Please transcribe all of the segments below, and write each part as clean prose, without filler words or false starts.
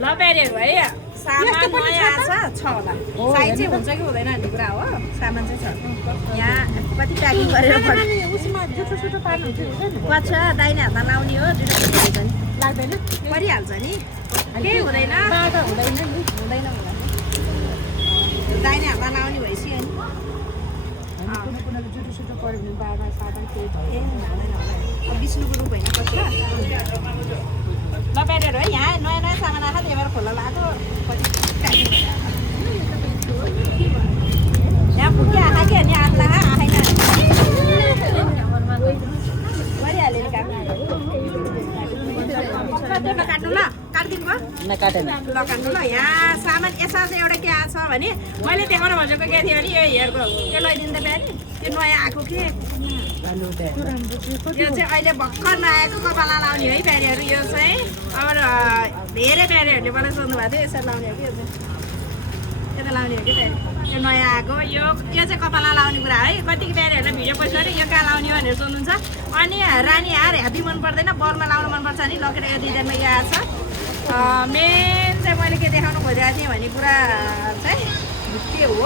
ल ब्यारियर है सामान नयाँ छ होला साइज चाहिँ हुन्छ कि हुँदैन भन्ने कुरा हो सामान चाहिँ छ यहाँ कति प्याकिङ गरेर पर्छ दाहिने हातमा लाउने हो लाग्दैन परिहाल्छ नि केही हुँदैन हुँदैन दाहिने हातमा लाउने भइसक्यो नि विष्णुको रूप होइन पछि ल ब्यारियर है यहाँ नयाँ नयाँ सामान आएको त्यही भएर खोला लगाएको यहाँ फुक्की आँखा कि अनि आँख लगा आँखैन गरिहाल्यो नि काट्नु ल काटिदिनु भयो ल काट्नु ल यहाँ सामान यसमा चाहिँ एउटा के आएको छ भने मैले देखाउन खोजेको के थियो भने यो हेयरको त्यो लैदिनु त बिहान त्यो नयाँ आएको के यो चाहिँ अहिले भर्खर नआएको कपालमा लाउने है ब्यारीहरू यो चाहिँ अब धेरै ब्यारीहरूले मलाई सोध्नु भएको थियो यसरी लाउने हो कि यो चाहिँ यता लाउने हो कि ब्यारी यो नयाँ आएको यो चाहिँ कपालमा लाउने कुरा है कतिको ब्यारीहरूलाई भिडियो पोस्ट गरेर यो कहाँ लाउने भनेर सोध्नुहुन्छ अनि रानी हार ह्याप्पी मन पर्दैन बलमा लाउनु मनपर्छ नि लगेर यो डिजाइनमा यो आएको छ मेन चाहिँ मैले के देखाउनु खोजेको थिएँ भन्ने कुरा चाहिँ भुक्के हो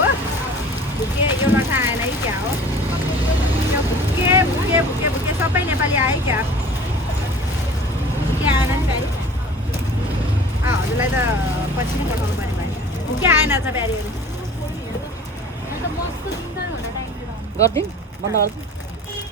भुक्के यो लठा आएन है क्या हो भुक्के भुक्के भुक्के भुक्के सबै नेपाली आयो क्या भुक्के आएन नि भाइ हजुरलाई त पछि नै पठाउनु पर्ने भाइ भुक्के आएन छ ब्यारीहरू गरिदिउँ भन्दा